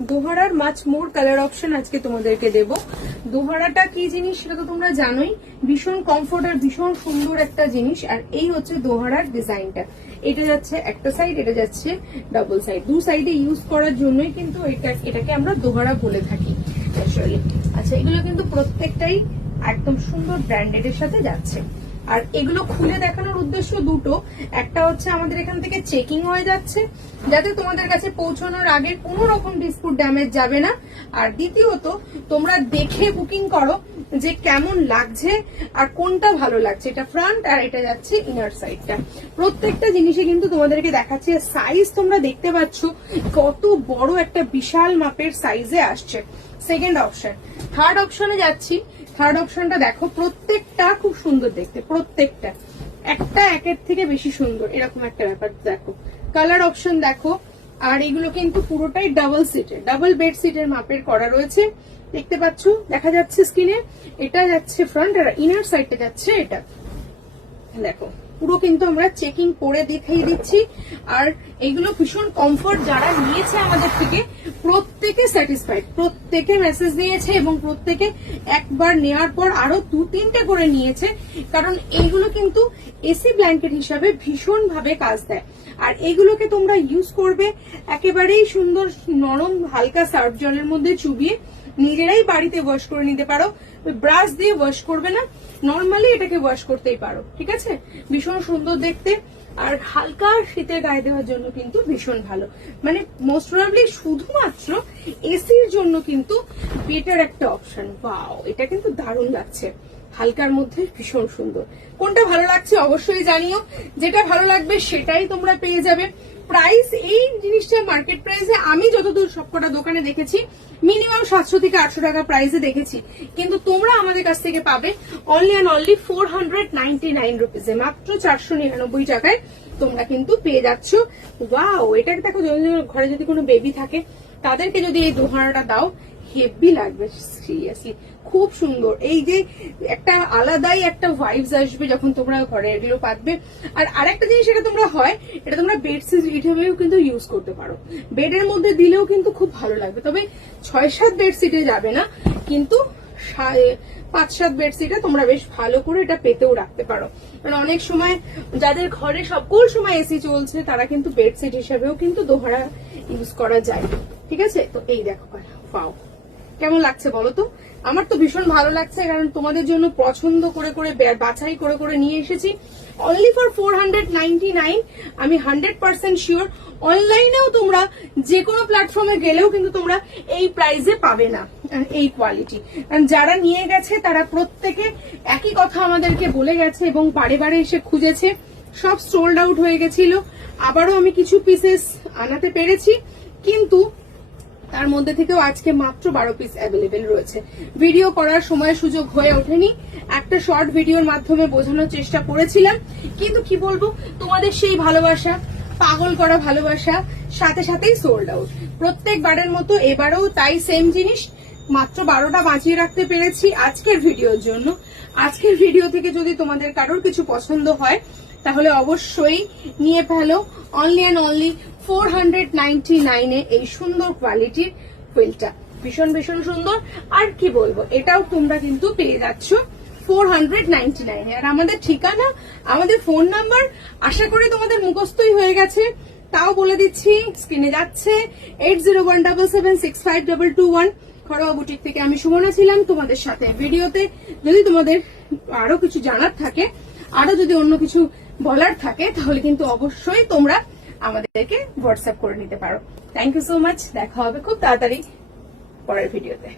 দোহারার মাছ more colour option আজকে তোমাদেরকে দেব। দোহারাটা কি জিনিস সেটা তো তোমরা জানোই, ভীষণ কমফোর্ট আর ভীষণ সুন্দর একটা জিনিস। আর এই হচ্ছে দোহারার ডিজাইনটা, এটা যাচ্ছে একটা সাইড, এটা যাচ্ছে ডাবল সাইড, দু সাইডে ইউজ করার জন্যই কিন্তু এটাকে আমরা দোহারা বলে থাকি অ্যাকচুয়ালি। আচ্ছা, এগুলো কিন্তু প্রত্যেকটাই একদম সুন্দর ব্র্যান্ডেড এর সাথে যাচ্ছে। আর এগুলো খুলে দেখানোর উদ্দেশ্য দুটো, একটা হচ্ছে আমাদের এখান থেকে চেকিং হয়ে যাচ্ছে যাতে তোমাদের কাছে পৌঁছানোর আগে কোনো রকম ডিসপুট ড্যামেজ যাবে না, আর দ্বিতীয়ত তোমরা দেখে বুকিং করো যে কেমন লাগছে আর কোনটা ভালো লাগছে। এটা ফ্রন্ট আর এটা যাচ্ছে ইনার সাইডটা। প্রত্যেকটা জিনিসে কিন্তু তোমাদেরকে দেখাচ্ছি, সাইজ তোমরা দেখতে পাচ্ছ কত বড় একটা বিশাল মাপের সাইজে আসছে। Second option. থার্ড অপশনে যাচ্ছি। থার্ড অপশনটা দেখো, প্রত্যেকটা খুব সুন্দর দেখতে, প্রত্যেকটা একটা একের থেকে বেশি সুন্দর, এরকম একটা ব্যাপার দেখো। কালার অপশন দেখো, আর এগুলো কিন্তু পুরোটাই ডাবল সিটের, ডাবল বেড সিটের মাপের করা রয়েছে, দেখতে পাচ্ছ, দেখা যাচ্ছে স্ক্রিনে। এটা যাচ্ছে ফ্রন্ট আর ইনার সাইডটা যাচ্ছে এটা, দেখো পুরো কিন্তু আমরা চেকিং করে দেখিয়ে দিচ্ছি। আর এগুলো ভীষণ কমফোর্ট, যারা নিয়েছে আমাদের থেকে প্রত্যেকে স্যাটিসফাইড, প্রত্যেকে মেসেজ দিয়েছে এবং প্রত্যেকে একবার নেওয়ার পর আরো 2-3টে করে নিয়েছে, কারণ এইগুলো কিন্তু এসি ব্ল্যাঙ্কেট হিসাবে ভীষণ ভাবে কাজ দেয়। আর এগুলোকে তোমরা ইউজ করবে একেবারেই সুন্দর নরম হালকা সার্ফ জলের মধ্যে চুবিয়ে নিজেরাই বাড়িতে ওয়াশ করে নিতে পারো, ব্রাশ দিয়ে ওয়াশ করবে না, নর্মালি এটাকে ওয়াশ করতেই পারো, ঠিক আছে। ভীষণ সুন্দর দেখতে, আর হালকা শীতের গায়ে দেওয়ার জন্য কিন্তু ভীষণ ভালো, মানে মোস্ট প্রবাবলি শুধুমাত্র এসির জন্য কিন্তু বেটার একটা অপশন। ওয়াও, এটা কিন্তু দারুণ লাগছে, হালকার মধ্যে ভীষণ সুন্দর। কোনটা ভালো লাগছে অবশ্যই জানিও, যেটা ভালো লাগবে সেটাই তোমরা পেয়ে যাবে। প্রাইস, এই জিনিসটা মার্কেট প্রাইসে আমি যতদূর সবকটা দোকানে দেখেছি মিনিমাম 700 থেকে 800 টাকা প্রাইসে দেখেছি, কিন্তু তোমরা আমাদের কাছ থেকে পাবে অনলি অ্যান্ড অনলি 499 রুপিসে, মাত্র 499 টাকায় তোমরা কিন্তু পেয়ে যাচ্ছ। ওয়াও, এটা দেখো, ঘরে যদি কোনো বেবি থাকে তাদেরকে যদি এই দোহারাটা দাও হেভি লাগবে, সিরিয়াসলি খুব সুন্দর। এই যে একটা আলাদাই একটা ভাইবস আসবে যখন তোমরা ঘরে এগুলো পাতবে। আর আরেকটা জিনিস, এটা তোমরা হয় এটা তোমরা বেডশিট হিসেবেও কিন্তু ইউজ করতে পারো, বেডের মধ্যে দিলেও কিন্তু খুব ভালো লাগবে। তবে 6-7 বেডশিটে যাবে না, কিন্তু 5-7 বেডশিটে তোমরা বেশ ভালো করে এটা পেতেও রাখতে পারো। কারণ অনেক সময় যাদের ঘরে সকল সময় এসি চলছে তারা কিন্তু বেডশিট হিসেবেও কিন্তু দোহারা ইউজ করা যায়, ঠিক আছে। তো এই দেখো, পাও কেমন লাগছে বলো তো? আমার তো ভীষণ ভালো লাগছে, কারণ তোমাদের জন্য পছন্দ করে করে বাছাই করে করে নিয়ে এসেছি অনলি ফর 499। আমি 100% শিওর অনলাইনেও তোমরা যে কোনো প্ল্যাটফর্মে গেলেও কিন্তু তোমরা এই প্রাইসে পাবে না এই কোয়ালিটি। কারণ যারা নিয়ে গেছে তারা প্রত্যেকে একই কথা আমাদেরকে বলে গেছে এবং বারে বারে এসে খুঁজেছে, সব সোল্ড আউট হয়ে গেছিল। আবারও আমি কিছু পিসেস আনাতে পেরেছি, কিন্তু তার মধ্যে থেকেও আজকে মাত্র 12 পিস অ্যাভেলেবেল রয়েছে। ভিডিও করার সময় সুযোগ হয়ে ওঠেনি, একটা শর্ট ভিডিওর মাধ্যমে বোঝানোর চেষ্টা করেছিলাম, কিন্তু কি বলবো, তোমাদের সেই ভালোবাসা, পাগল করা ভালোবাসা সাথে সাথেই সোল্ড আউট। প্রত্যেকবারের মতো এবারেও তাই সেম জিনিস, মাত্র 12টা বাঁচিয়ে রাখতে পেরেছি আজকের ভিডিওর জন্য। আজকের ভিডিও থেকে যদি তোমাদের কারোর কিছু পছন্দ হয় তাহলে অবশ্যই নিয়ে ফেলো অনলি অ্যান্ড অনলি 499 এই সুন্দর কোয়ালিটির হুইলটা, ভীষণ ভীষণ সুন্দর। আর কি বলবো, এটাও তোমরা কিন্তু পেয়ে যাচ্ছ 499। আর আমাদের ঠিকানা, আমাদের ফোন নাম্বার আশা করি তোমাদের মুখস্থই হয়ে গেছে, তাও বলে দিচ্ছি, স্ক্রিনে যাচ্ছে 8017765221। ঘরোয়া বুটিক থেকে আমি সুমনা ছিলাম তোমাদের সাথে ভিডিওতে। যদি তোমাদের আরো কিছু জানার থাকে, আরো যদি অন্য কিছু বলার থাকে, তাহলে কিন্তু অবশ্যই তোমরা আমাদেরকে হোয়াটসঅ্যাপ করে নিতে পারো। থ্যাংক ইউ সো মাচ, দেখা হবে খুব তাড়াতাড়ি পরের ভিডিওতে।